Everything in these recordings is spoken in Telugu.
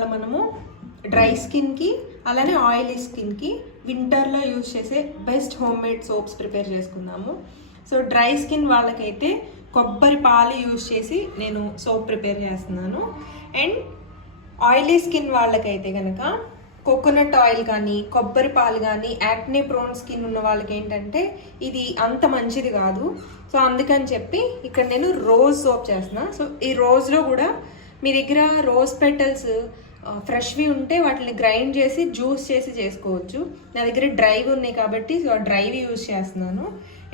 ఇవాళ మనము డ్రై స్కిన్కి అలానే ఆయిలీ స్కిన్కి వింటర్లో యూజ్ చేసే best home made soaps prepare చేసుకుందాము. సో డ్రై స్కిన్ వాళ్ళకైతే కొబ్బరి పాలు యూజ్ చేసి నేను సోప్ ప్రిపేర్ చేస్తున్నాను. అండ్ ఆయిలీ స్కిన్ వాళ్ళకైతే కనుక కోకోనట్ ఆయిల్ కానీ కొబ్బరి పాలు కానీ యాక్నే ప్రోన్ స్కిన్ ఉన్న వాళ్ళకి ఏంటంటే ఇది అంత మంచిది కాదు. సో అందుకని చెప్పి ఇక్కడ నేను రోజ్ సోప్ చేస్తున్నా. సో ఈ రోజ్లో కూడా మీ దగ్గర రోజ్ పెటల్స్ ఫ్రెష్వి ఉంటే వాటిని గ్రైండ్ చేసి జ్యూస్ చేసి చేసుకోవచ్చు. నా దగ్గర డ్రైవి ఉన్నాయి కాబట్టి సో డ్రైవి యూజ్ చేస్తున్నాను.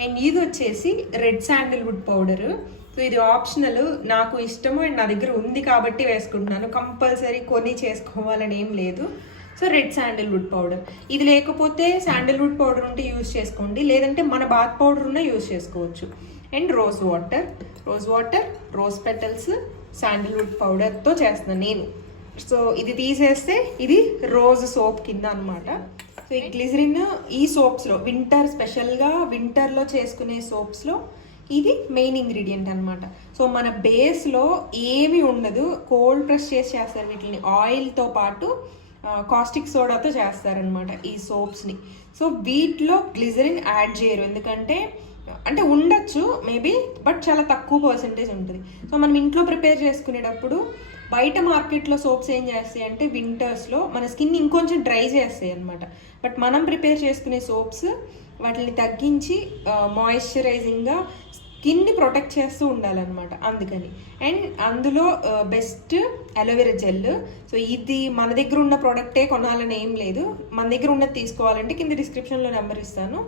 అండ్ ఇది వచ్చేసి రెడ్ శాండిల్వుడ్ పౌడరు. సో ఇది ఆప్షనల్, నాకు ఇష్టము అండ్ నా దగ్గర ఉంది కాబట్టి వేసుకుంటున్నాను. కంపల్సరీ కొని చేసుకోవాలని ఏం లేదు. సో రెడ్ శాండిల్వుడ్ పౌడర్, ఇది లేకపోతే శాండిల్వుడ్ పౌడర్ ఉంటే యూజ్ చేసుకోండి, లేదంటే మన బాత్ పౌడర్ ఉన్న యూజ్ చేసుకోవచ్చు. And rose water, rose petals, sandalwood పౌడర్తో చేస్తున్నాను నేను. సో ఇది తీసేస్తే ఇది రోజ్ సోప్ కింద అనమాట. సో ఈ గ్లిజరిన్ ఈ సోప్స్లో వింటర్ స్పెషల్గా వింటర్లో చేసుకునే సోప్స్లో ఇది మెయిన్ ఇంగ్రీడియంట్ అనమాట. సో మన బేస్లో ఏమీ ఉండదు, కోల్డ్ ప్రెస్ చేసి చేస్తారు వీటిని. ఆయిల్తో పాటు కాస్టిక్ సోడాతో చేస్తారనమాట ఈ సోప్స్ని. సో వీటిలో గ్లిజరిన్ యాడ్ చేయరు, ఎందుకంటే అంటే ఉండొచ్చు మేబీ, బట్ చాలా తక్కువ పర్సెంటేజ్ ఉంటుంది. సో మనం ఇంట్లో ప్రిపేర్ చేసుకునేటప్పుడు బయట మార్కెట్లో సోప్స్ ఏం చేస్తాయి అంటే వింటర్స్లో మన స్కిన్ ఇంకొంచెం డ్రై చేస్తాయి అనమాట. బట్ మనం ప్రిపేర్ చేసుకునే సోప్స్ వాటిని తగ్గించి మాయిశ్చరైజింగ్గా స్కిన్ని ప్రొటెక్ట్ చేస్తూ ఉండాలన్నమాట, అందుకని. అండ్ అందులో బెస్ట్ అలోవెరా జెల్. సో ఇది మన దగ్గర ఉన్న ప్రోడక్టే కొనాలని ఏం లేదు, మన దగ్గర ఉన్నది తీసుకోవాలంటే కింద డిస్క్రిప్షన్లో నెంబర్ ఇస్తాను.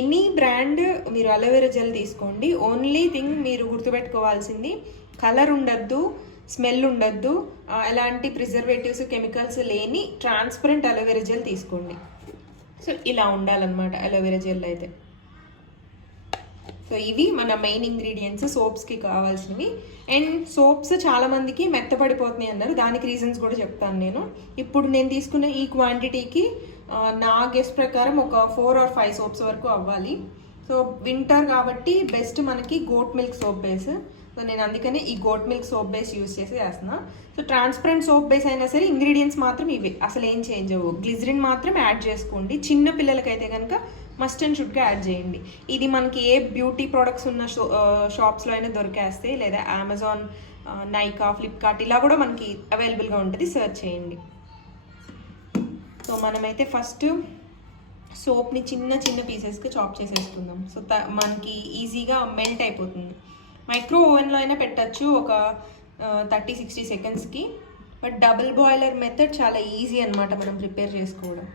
ఎనీ బ్రాండ్ మీరు అలోవెరా జెల్ తీసుకోండి. ఓన్లీ థింగ్ మీరు గుర్తుపెట్టుకోవాల్సింది కలర్ ఉండద్దు, స్మెల్ ఉండద్దు, ఎలాంటి ప్రిజర్వేటివ్స్ కెమికల్స్ లేని ట్రాన్స్పరెంట్ అలోవెరా జెల్ తీసుకోండి. సో ఇలా ఉండాలన్నమాట అలోవెరా జెల్ అయితే. సో ఇవి మన మెయిన్ ఇంగ్రీడియంట్స్ సోప్స్కి కావాల్సినవి. అండ్ సోప్స్ చాలామందికి మెత్తపడిపోతున్నాయి అన్నారు, దానికి రీజన్స్ కూడా చెప్తాను నేను. ఇప్పుడు నేను తీసుకున్న ఈ క్వాంటిటీకి నా గెస్ ప్రకారం ఒక 4 or 5 సోప్స్ వరకు అవ్వాలి. సో వింటర్ కాబట్టి బెస్ట్ మనకి goat milk soap base. So నేను అందుకనే ఈ goat milk soap base use చేసి చేస్తున్నా. సో ట్రాన్స్పరెంట్ సోప్ బేస్ అయినా సరే ఇంగ్రీడియంట్స్ మాత్రం ఇవే, అసలు ఏం చేంజ్ అవ్వవు. గ్లిజరిన్ మాత్రం యాడ్ చేసుకోండి. చిన్న పిల్లలకైతే కనుక మస్ట్ అండ్ షుడ్గా యాడ్ చేయండి. ఇది మనకి ఏ బ్యూటీ ప్రోడక్ట్స్ ఉన్న షాప్స్లో అయినా దొరికేస్తాయి, లేదా అమెజాన్, నైకా, ఫ్లిప్కార్ట్ ఇలా కూడా మనకి అవైలబుల్గా ఉంటుంది, సెర్చ్ చేయండి. సో మనమైతే ఫస్ట్ సోప్ని చిన్న చిన్న పీసెస్కి చాప్ చేసేసుకుందాం. సో మనకి ఈజీగా మెల్ట్ అయిపోతుంది. మైక్రో ఓవెన్లో అయినా పెట్టచ్చు ఒక 30-60 సెకండ్స్కి. బట్ డబుల్ బాయిలర్ మెథడ్ చాలా ఈజీ అనమాట మనం ప్రిపేర్ చేసుకోవడం.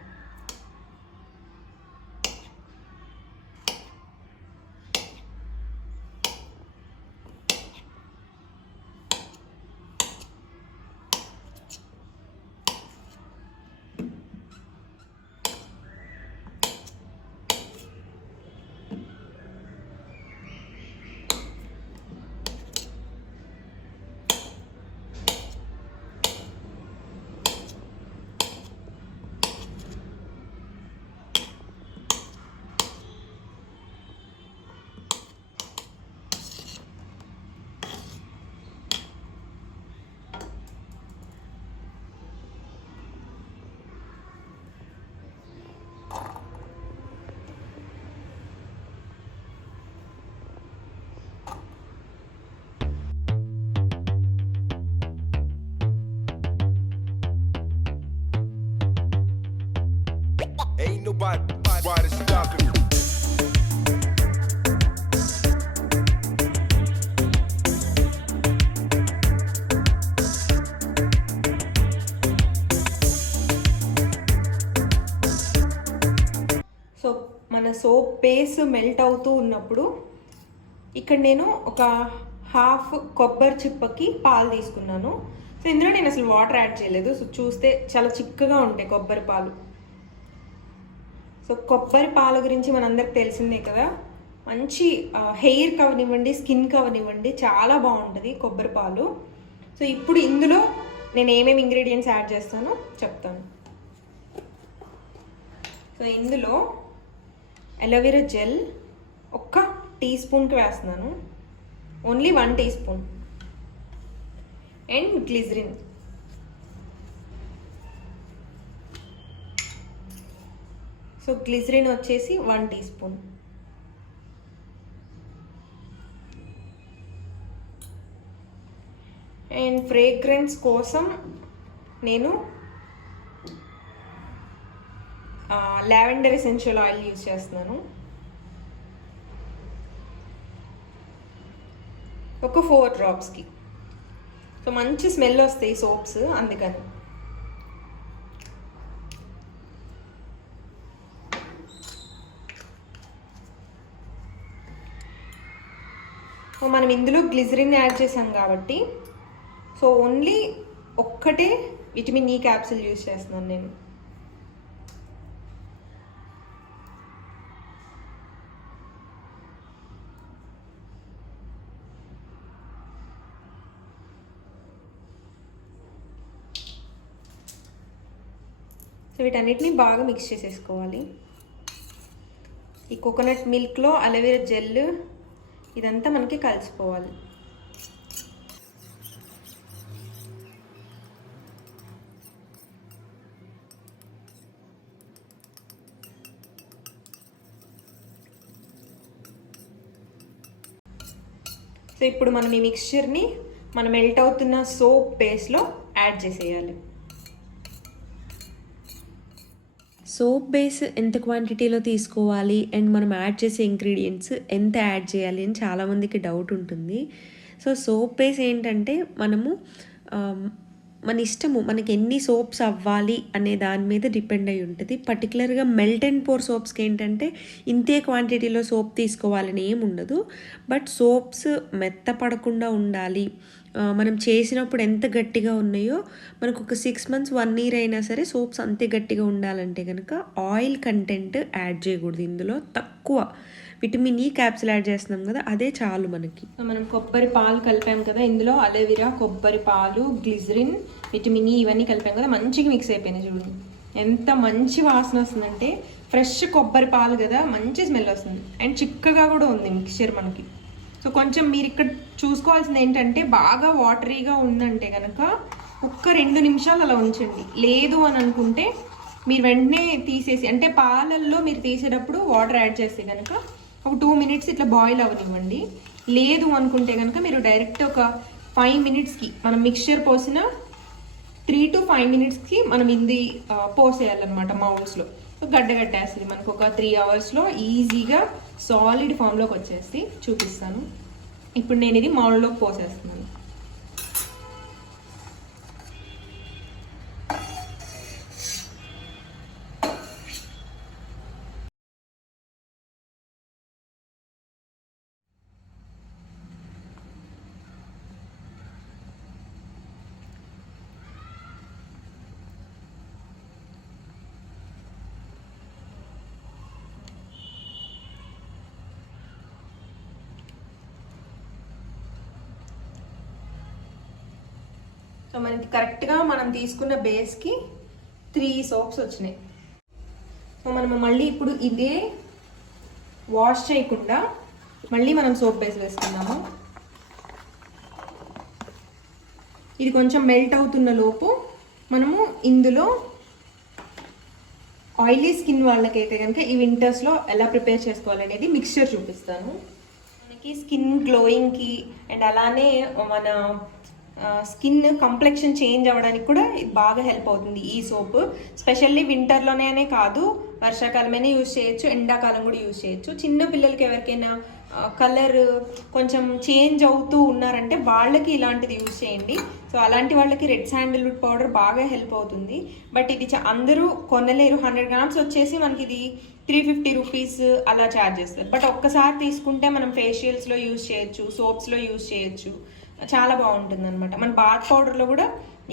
Ain't nobody stopping me. So మన సోప్ బేస్ మెల్ట్ అవుతూ ఉన్నప్పుడు ఇక్కడ నేను ఒక హాఫ్ కొబ్బరి చిప్పకి పాలు తీసుకున్నాను. సో ఇందులో నేను అసలు వాటర్ యాడ్ చేయలేదు. సో చూస్తే చాలా చిక్కగా ఉంటాయి కొబ్బరి పాలు. సో కొబ్బరి పాల గురించి మనందరికి తెలిసిందే కదా, మంచి హెయిర్ కవనివ్వండి, స్కిన్ కవనివ్వండి, చాలా బాగుంటుంది కొబ్బరి పాలు. సో ఇప్పుడు ఇందులో నేను ఏమేమి ఇంగ్రీడియంట్స్ యాడ్ చేస్తానో చెప్తాను. సో ఇందులో అలోవెరా జెల్ 1 టీ స్పూన్కి వేస్తున్నాను, only 1 teaspoon. And glycerine so glycerine వచ్చేసి 1 టీ స్పూన్. అండ్ ఫ్రేగ్రెన్స్ కోసం నేను లావెండర్ ఎసెన్షియల్ ఆయిల్ యూజ్ చేస్తున్నాను. ఒక 4 డ్రాప్స్కి. సో మంచి స్మెల్ వస్తాయి సోప్స్, అందుకని. సో మనం ఇందులో గ్లిజరిన్ యాడ్ చేసాం కాబట్టి సో ఓన్లీ ఒక్కటే విటమిన్ ఈ క్యాప్సూల్ యూజ్ చేస్తున్నాను నేను. సో వీటన్నిటిని బాగా మిక్స్ చేసేసుకోవాలి. ఈ కోకోనట్ మిల్క్లో అలోవెరా జెల్ ఇదంతా మనకి కలిసిపోవాలి. సో ఇప్పుడు మనం ఈ మిక్స్చర్ని మనం మెల్ట్ అవుతున్న సోప్ బేస్లో యాడ్ చేసేయాలి. సోప్ బేస్ ఎంత క్వాంటిటీలో తీసుకోవాలి అండ్ మనం యాడ్ చేసే ఇంగ్రీడియంట్స్ ఎంత యాడ్ చేయాలి అని చాలామందికి డౌట్ ఉంటుంది. సో సోప్ బేస్ ఏంటంటే మనము మన ఇష్టము, మనకి ఎన్ని సోప్స్ అవ్వాలి అనే దాని మీద డిపెండ్ అయి ఉంటుంది. పర్టికులర్గా మెల్ట్ అండ్ పోర్ సోప్స్కి ఏంటంటే ఇంతే క్వాంటిటీలో సోప్ తీసుకోవాలని ఏమి ఉండదు. బట్ సోప్స్ మెత్తపడకుండా ఉండాలి, మనం చేసినప్పుడు ఎంత గట్టిగా ఉన్నాయో మనకు ఒక 6 months 1 year అయినా సరే సోప్స్ అంతే గట్టిగా ఉండాలంటే కనుక ఆయిల్ కంటెంట్ యాడ్ చేయకూడదు. ఇందులో తక్కువ విటమిన్ ఈ క్యాప్సూల్ యాడ్ చేస్తున్నాం కదా, అదే చాలు మనకి. మనం కొబ్బరి పాలు కలిపాం కదా, ఇందులో అలోవెరా, కొబ్బరి పాలు, గ్లిజరిన్, విటమిన్ ఈ ఇవన్నీ కలిపాం కదా, మంచిగా మిక్స్ అయిపోయినాయి. చూడండి ఎంత మంచి వాసన వస్తుందంటే, ఫ్రెష్ కొబ్బరి పాలు కదా, మంచి స్మెల్ వస్తుంది. అండ్ చిక్కగా కూడా ఉంది మిక్స్చర్ మనకి. సో కొంచెం మీరు ఇక్కడ చూసుకోవాల్సింది ఏంటంటే, బాగా వాటరీగా ఉందంటే కనుక ఒక్క 2 నిమిషాలు అలా ఉంచండి. లేదు అని అనుకుంటే మీరు వెంటనే తీసేసి, అంటే పాలల్లో మీరు తీసేటప్పుడు వాటర్ యాడ్ చేస్తే కనుక ఒక 2 minutes ఇట్లా బాయిల్ అవ్వనివ్వండి. లేదు అనుకుంటే కనుక మీరు డైరెక్ట్ ఒక 5 minutesకి మనం మిక్స్చర్ పోసిన 3 to 5 minutesకి మనం ఇది పోసేయాలన్నమాట మౌల్స్లో. సో గడ్డగట్టేస్తుంది మనకు ఒక 3 hours ఈజీగా సాలిడ్ ఫామ్లోకి వచ్చేసి చూపిస్తాను. ఇప్పుడు నేను ఇది మౌల్లోకి పోసేస్తున్నాను. సో మనకి కరెక్ట్గా మనం తీసుకున్న బేస్కి 3 soaps వచ్చినాయి. సో మనం మళ్ళీ ఇప్పుడు ఇదే వాష్ చేయకుండా మళ్ళీ మనం సోప్ బేస్ వేసుకున్నాము. ఇది కొంచెం మెల్ట్ అవుతున్న లోపు మనము ఇందులో ఆయిలీ స్కిన్ వాళ్ళకైతే కనుక ఈ వింటర్స్లో ఎలా ప్రిపేర్ చేసుకోవాలనేది మిక్స్చర్ చూపిస్తాను. మనకి స్కిన్ గ్లోయింగ్కి అండ్ అలానే మన స్కిన్ కంప్లెక్షన్ చేంజ్ అవ్వడానికి కూడా ఇది బాగా హెల్ప్ అవుతుంది ఈ సోప్. స్పెషల్లీ వింటర్లోనే కాదు, వర్షాకాలమైనా యూజ్ చేయొచ్చు, ఎండాకాలం కూడా యూజ్ చేయొచ్చు. చిన్న పిల్లలకి ఎవరికైనా కలర్ కొంచెం చేంజ్ అవుతూ ఉన్నారంటే వాళ్ళకి ఇలాంటిది యూజ్ చేయండి. సో అలాంటి వాళ్ళకి రెడ్ శాండిల్వుడ్ పౌడర్ బాగా హెల్ప్ అవుతుంది. బట్ ఇది అందరూ కొనలేరు. 100 grams వచ్చేసి మనకి ఇది 350 rupees అలా ఛార్జ్ చేస్తారు. బట్ ఒక్కసారి తీసుకుంటే మనం ఫేషియల్స్లో యూజ్ చేయొచ్చు, సోప్స్లో యూజ్ చేయొచ్చు, చాలా బాగుంటుంది అనమాట. మన బాత్ పౌడర్లో కూడా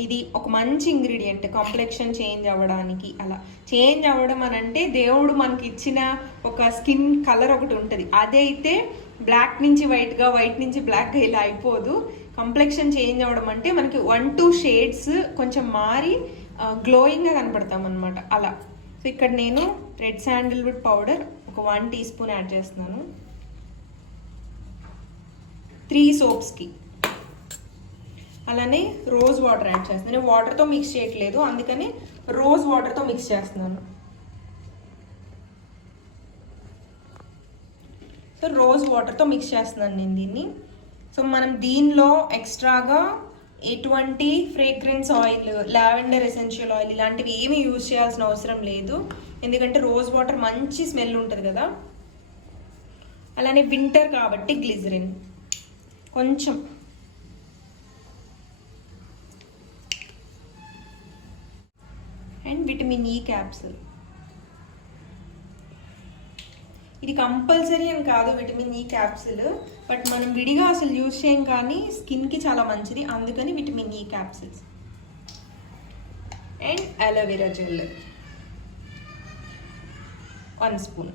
ఇది ఒక మంచి ఇంగ్రీడియంట్ కాంప్లెక్షన్ చేంజ్ అవ్వడానికి. అలా చేంజ్ అవ్వడం అని అంటే దేవుడు మనకి ఇచ్చిన ఒక స్కిన్ కలర్ ఒకటి ఉంటుంది, అదైతే బ్లాక్ నుంచి వైట్గా, వైట్ నుంచి బ్లాక్గా ఇలా అయిపోదు. కంప్లెక్షన్ చేంజ్ అవ్వడం అంటే మనకి 1-2 shades కొంచెం మారి గ్లోయింగ్గా కనపడతాం అనమాట అలా. సో ఇక్కడ నేను రెడ్ శాండిల్వుడ్ పౌడర్ ఒక 1 teaspoon యాడ్ చేస్తున్నాను 3 soapsకి. అలానే రోజ్ వాటర్ యాడ్ చేస్తున్నాను. నేను వాటర్తో మిక్స్ చేయట్లేదు, అందుకని రోజ్ వాటర్తో మిక్స్ చేస్తున్నాను. సో రోజ్ వాటర్తో మిక్స్ చేస్తున్నాను నేను దీన్ని. సో మనం దీనిలో ఎక్స్ట్రాగా ఎటువంటి fragrance oil, lavender essential oil ఇలాంటివి ఏమీ యూజ్ చేయాల్సిన అవసరం లేదు, ఎందుకంటే రోజ్ వాటర్ మంచి స్మెల్ ఉంటుంది కదా. అలానే వింటర్ కాబట్టి గ్లిజరిన్ కొంచెం, అండ్ విటమిన్ ఈ క్యాప్సూల్. ఇది కంపల్సరీ అని కాదు విటమిన్ ఈ క్యాప్సూల్, బట్ మనం విడిగా అసలు యూజ్ చేయం కానీ స్కిన్కి చాలా మంచిది, అందుకని vitamin E capsules. And aloe vera gel 1 spoon.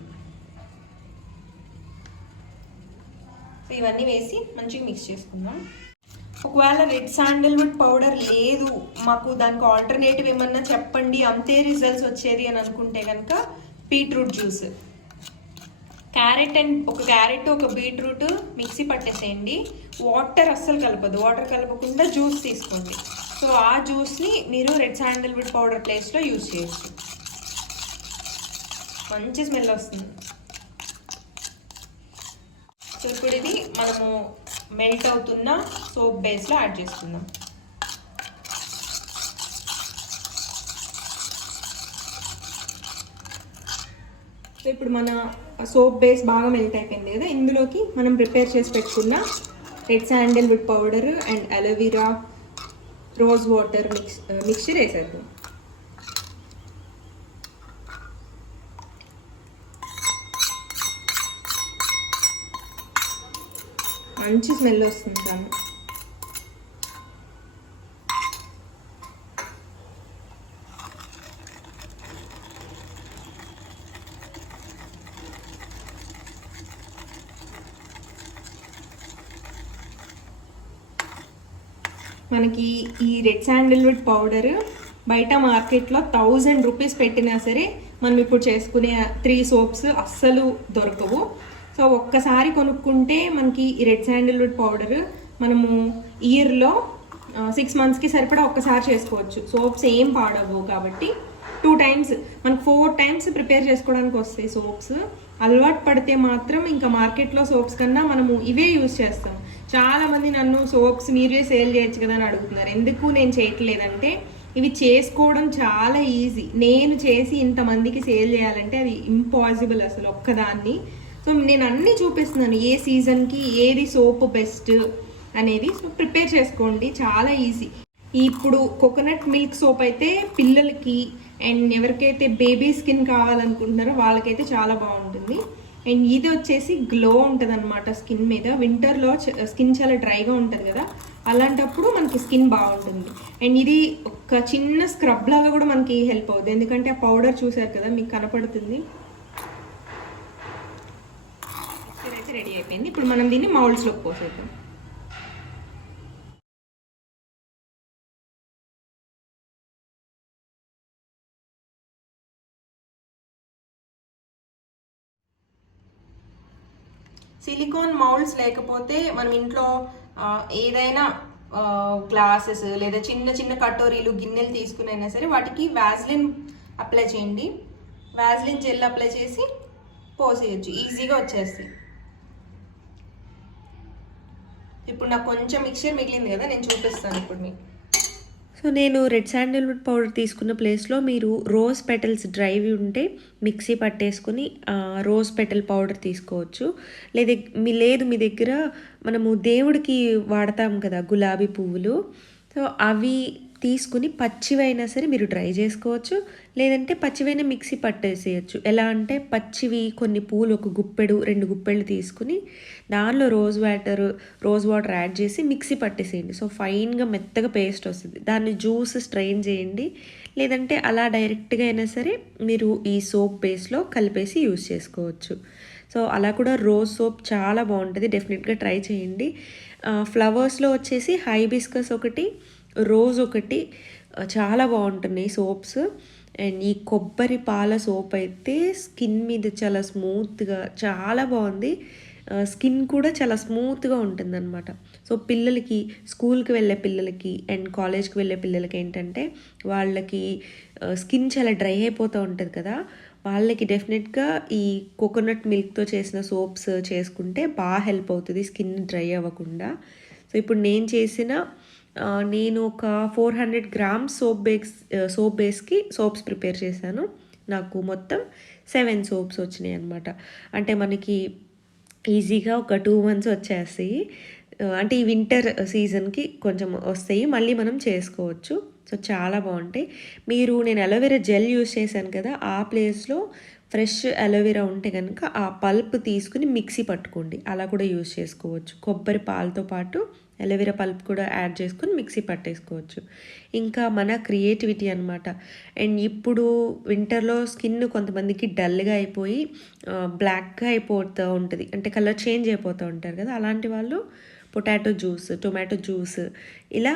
So ఇవన్నీ వేసి మంచిగా మిక్స్ చేసుకుందాం. ఒకవేళ రెడ్ శాండల్వుడ్ పౌడర్ లేదు, మాకు దానికి ఆల్టర్నేటివ్ ఏమన్నా చెప్పండి అంతే రిజల్ట్స్ వచ్చేది అని అనుకుంటే కనుక బీట్రూట్ జ్యూస్, ఒక క్యారెట్ ఒక బీట్రూట్ మిక్సీ పట్టేసేయండి. వాటర్ అస్సలు కలపదు, వాటర్ కలపకుండా జ్యూస్ తీసుకోండి. సో ఆ జ్యూస్ని మీరు రెడ్ శాండల్వుడ్ పౌడర్ ప్లేస్లో యూజ్ చేయొచ్చు, మంచి స్మెల్ వస్తుంది. సో ఇప్పుడు ఇది మనము మెల్ట్ అవుతున్న సోప్ బేస్లో యాడ్ చేసుకుందాం. సో ఇప్పుడు మన సోప్ బేస్ బాగా మెల్ట్ అయిపోయింది కదా, ఇందులోకి మనం ప్రిపేర్ చేసి పెట్టుకున్న red sandalwood powder and aloe vera rose water mixture వేసేద్దాం. మంచి స్మెల్ వస్తుంది చాలా. మనకి ఈ రెడ్ శాండల్వుడ్ పౌడర్ బయట మార్కెట్లో 1000 రూపీస్ పెట్టినా సరే మనం ఇప్పుడు చేసుకునే 3 సోప్స్ అస్సలు దొరకవు. సో ఒక్కసారి కొనుక్కుంటే మనకి ఈ రెడ్ శాండల్వుడ్ పౌడర్ మనము ఇయర్లో 6 మంత్స్కి సరిపడా ఒక్కసారి చేసుకోవచ్చు. సోప్స్ ఏం పాడవు కాబట్టి 2 టైమ్స్, మనకు 4 టైమ్స్ ప్రిపేర్ చేసుకోవడానికి వస్తాయి సోప్స్. అలవాటు పడితే మాత్రం ఇంకా మార్కెట్లో సోప్స్ కన్నా మనము ఇవే యూజ్ చేస్తాం. చాలామంది నన్ను సోప్స్ మీరే సేల్ చేయొచ్చు కదా అని అడుగుతున్నారు. ఎందుకు నేను చేయట్లేదంటే ఇవి చేసుకోవడం చాలా ఈజీ. నేను చేసి ఇంతమందికి సేల్ చేయాలంటే అది ఇంపాసిబుల్ అసలు ఒక్కదాన్ని. సో నేను అన్నీ చూపిస్తున్నాను, ఏ సీజన్కి ఏది సోప్ బెస్ట్ అనేది. సో ప్రిపేర్ చేసుకోండి, చాలా ఈజీ. ఇప్పుడు కోకోనట్ మిల్క్ సోప్ అయితే పిల్లలకి అండ్ ఎవరికైతే బేబీ స్కిన్ కావాలనుకుంటున్నారో వాళ్ళకైతే చాలా బాగుంటుంది. అండ్ ఇది వచ్చేసి గ్లో ఉంటుంది అనమాట స్కిన్ మీద. వింటర్లో స్కిన్ చాలా డ్రైగా ఉంటుంది కదా, అలాంటప్పుడు మనకి స్కిన్ బాగుంటుంది. అండ్ ఇది ఒక చిన్న స్క్రబ్ లాగా కూడా మనకి హెల్ప్ అవుతుంది, ఎందుకంటే ఆ పౌడర్ చూసారు కదా మీకు కనపడుతుంది. అయితే రెడీ అయిపోయింది. ఇప్పుడు మనం దీన్ని మౌల్డ్స్లోకి పోసేద్దాం. సిలికాన్ మౌల్డ్స్ లేకపోతే మనం ఇంట్లో ఏదైనా గ్లాసెస్ లేదా చిన్న చిన్న కటోరీలు గిన్నెలు తీసుకునైనా సరే వాటికి వ్యాజ్లిన్ అప్లై చేయండి. వ్యాజ్లిన్ జెల్ అప్లై చేసి పోసేయచ్చు, ఈజీగా వచ్చేస్తాయి. ఇప్పుడు నాకు కొంచెం మిక్చర్ మిగిలింది కదా, నేను చూపిస్తాను ఇప్పుడు మీకు. సో నేను రెడ్ శాండల్వుడ్ పౌడర్ తీసుకున్న ప్లేస్లో మీరు రోజ్ పెటల్స్ డ్రైవి ఉంటే మిక్సీ పట్టేసుకొని రోజ్ పెటల్ పౌడర్ తీసుకోవచ్చు. లేదు మీ దగ్గర మనము దేవుడికి వాడతాం కదా గులాబీ పువ్వులు, సో అవి తీసుకుని పచ్చివైనా సరే మీరు డ్రై చేసుకోవచ్చు, లేదంటే పచ్చివైనా మిక్సీ పట్టేసేయచ్చు. ఎలా అంటే పచ్చివి కొన్ని పూలు 1 గుప్పెడు 2 గుప్పెళ్ళు తీసుకుని దానిలో రోజ్ వాటర్ యాడ్ చేసి మిక్సీ పట్టేసేయండి. సో ఫైన్గా మెత్తగా పేస్ట్ వస్తుంది. దాన్ని జ్యూస్ స్ట్రెయిన్ చేయండి, లేదంటే అలా డైరెక్ట్గా అయినా సరే మీరు ఈ సోప్ బేస్లో కలిపేసి యూజ్ చేసుకోవచ్చు. సో అలా కూడా రోజ్ సోప్ చాలా బాగుంటుంది, డెఫినెట్గా ట్రై చేయండి. ఫ్లవర్స్లో వచ్చేసి హైబిస్కస్ ఒకటి, రోజ్ ఒకటి చాలా బాగుంటున్నాయి సోప్స్. అండ్ ఈ కొబ్బరి పాల సోప్ అయితే స్కిన్ మీద చాలా స్మూత్గా చాలా బాగుంది. స్కిన్ కూడా చాలా స్మూత్గా ఉంటుందన్నమాట. సో పిల్లలకి, స్కూల్కి వెళ్ళే పిల్లలకి అండ్ కాలేజ్కి వెళ్ళే పిల్లలకి ఏంటంటే వాళ్ళకి స్కిన్ చాలా డ్రై అయిపోతూ ఉంటుంది కదా, వాళ్ళకి డెఫినెట్గా ఈ కోకోనట్ మిల్క్తో చేసిన సోప్స్ చేసుకుంటే బాగా హెల్ప్ అవుతుంది స్కిన్ డ్రై అవ్వకుండా. సో ఇప్పుడు నేను ఒక 400 గ్రామ్స్ సోప్ బేస్కి సోప్స్ ప్రిపేర్ చేశాను. నాకు మొత్తం 7 సోప్స్ వచ్చినాయి అనమాట. అంటే మనకి ఈజీగా ఒక 2 months వచ్చేస్తాయి. అంటే ఈ వింటర్ సీజన్కి కొంచెం వస్తాయి, మళ్ళీ మనం చేసుకోవచ్చు. సో చాలా బాగుంటాయి. నేను అలోవెరా జెల్ యూస్ చేశాను కదా, ఆ ప్లేస్లో ఫ్రెష్ అలోవెరా ఉంటే కనుక ఆ పల్ప్ తీసుకుని మిక్సీ పట్టుకోండి, అలా కూడా యూస్ చేసుకోవచ్చు. కొబ్బరి పాలతో పాటు అలోవెరా పల్ప్ కూడా యాడ్ చేసుకుని మిక్సీ పట్టేసుకోవచ్చు. ఇంకా మన క్రియేటివిటీ అనమాట. అండ్ ఇప్పుడు వింటర్లో స్కిన్ కొంతమందికి డల్గా అయిపోయి బ్లాక్గా అయిపోతూ ఉంటుంది, అంటే కలర్ చేంజ్ అయిపోతూ ఉంటారు కదా, అలాంటి వాళ్ళు పొటాటో జ్యూస్, టొమాటో జ్యూస్, ఇలా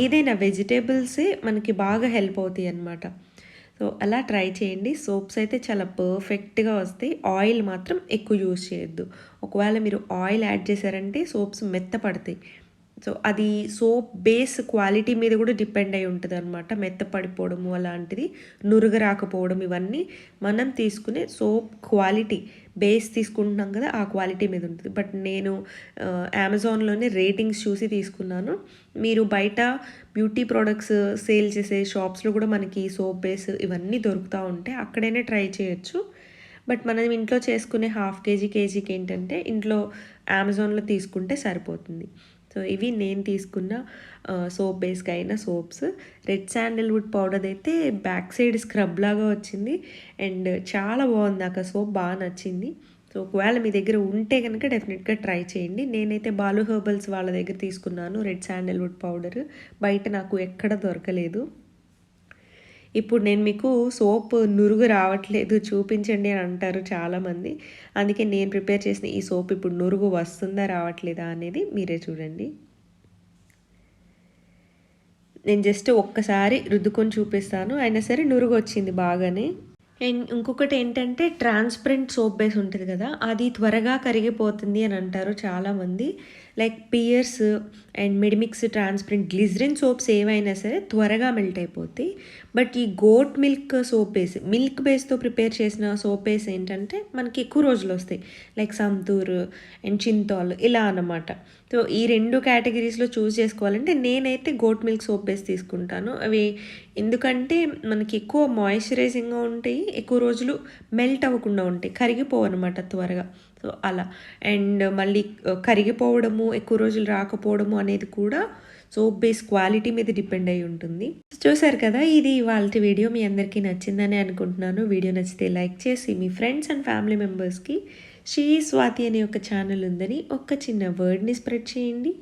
ఏదైనా వెజిటేబుల్సే మనకి బాగా హెల్ప్ అవుతాయి అన్నమాట. సో అలా ట్రై చేయండి. సోప్స్ అయితే చాలా పర్ఫెక్ట్గా వస్తాయి. ఆయిల్ మాత్రం ఎక్కువ యూజ్ చేయొద్దు. ఒకవేళ మీరు ఆయిల్ యాడ్ చేశారంటే సోప్స్ మెత్తపడతాయి. సో అది సోప్ బేస్ క్వాలిటీ మీద కూడా డిపెండ్ అయి ఉంటుంది అనమాట. మెత్తపడిపోవడము అలాంటిది, నురుగు రాకపోవడం, ఇవన్నీ మనం తీసుకునే సోప్ క్వాలిటీ బేస్ తీసుకుంటున్నాం కదా, ఆ క్వాలిటీ మీద ఉంటుంది. బట్ నేను అమెజాన్లోనే రేటింగ్స్ చూసి తీసుకున్నాను. మీరు బయట బ్యూటీ ప్రోడక్ట్స్ సేల్ చేసే షాప్స్లో కూడా మనకి సోప్ బేస్ ఇవన్నీ దొరుకుతూ ఉంటాయి, అక్కడైనా ట్రై చేయొచ్చు. బట్ మనం ఇంట్లో చేసుకునే ½ కేజీకి ఏంటంటే ఇంట్లో అమెజాన్లో తీసుకుంటే సరిపోతుంది. సో ఇవి నేను తీసుకున్న సోప్ బేస్కి అయిన సోప్స్. రెడ్ శాండల్వుడ్ పౌడర్ అయితే బ్యాక్ సైడ్ స్క్రబ్ లాగా వచ్చింది అండ్ చాలా బాగుంది, నాకు ఆ సోప్ బాగా నచ్చింది. సో ఒకవేళ మీ దగ్గర ఉంటే కనుక డెఫినెట్గా ట్రై చేయండి. నేనైతే బాలు హెర్బల్స్ వాళ్ళ దగ్గర తీసుకున్నాను రెడ్ శాండల్వుడ్ పౌడర్, బయట నాకు ఎక్కడ దొరకలేదు. ఇప్పుడు నేను మీకు సోప్ నురుగు రావట్లేదు చూపించండి అని అంటారు చాలామంది, అందుకే నేను ప్రిపేర్ చేసిన ఈ సోప్ ఇప్పుడు నురుగు వస్తుందా రావట్లేదా అనేది మీరే చూడండి. నేను జస్ట్ ఒక్కసారి రుద్దుకొని చూపిస్తాను, అయినా సరే నురుగు వచ్చింది బాగానే. అండ్ ఇంకొకటి ఏంటంటే ట్రాన్స్పరెంట్ సోప్ బేస్ ఉంటుంది కదా, అది త్వరగా కరిగిపోతుంది అని అంటారు చాలామంది. Like Pears and Medimix transparent glycerine soaps ఏవైనా సరే త్వరగా మెల్ట్ అయిపోతాయి. బట్ ఈ గోట్ మిల్క్ బేస్తో ప్రిపేర్ చేసిన సోప్ బేస్ ఏంటంటే మనకి ఎక్కువ రోజులు వస్తాయి. లైక్ సంతూర్ అండ్ చింతాల్ ఇలా అన్నమాట. సో ఈ 2 కేటగిరీస్లో చూస్ చేసుకోవాలంటే నేనైతే గోట్ మిల్క్ సోప్ బేస్ తీసుకుంటాను. అవి ఎందుకంటే మనకి ఎక్కువ మాయిశ్చరైజింగ్గా ఉంటాయి, ఎక్కువ రోజులు మెల్ట్ అవ్వకుండా ఉంటాయి, కరిగిపోవు అనమాట త్వరగా. సో అలా. అండ్ మళ్ళీ కరిగిపోవడము, ఎక్కువ రోజులు రాకపోవడము అనేది కూడా సోప్ బేస్ క్వాలిటీ మీద డిపెండ్ అయి ఉంటుంది. చూసారు కదా, ఇది ఇవాల్టి వీడియో మీ అందరికీ నచ్చిందని అనుకుంటున్నాను. వీడియో నచ్చితే లైక్ చేసి మీ ఫ్రెండ్స్ అండ్ ఫ్యామిలీ మెంబర్స్కి శ్రీ స్వాతి అనే ఒక ఛానల్ ఉందని ఒక చిన్న వర్డ్ని స్ప్రెడ్ చేయండి.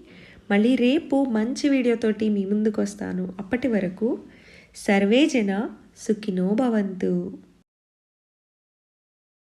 మళ్ళీ రేపు మంచి వీడియోతోటి మీ ముందుకు వస్తాను. అప్పటి వరకు సర్వే జన సుఖినో భవంతు.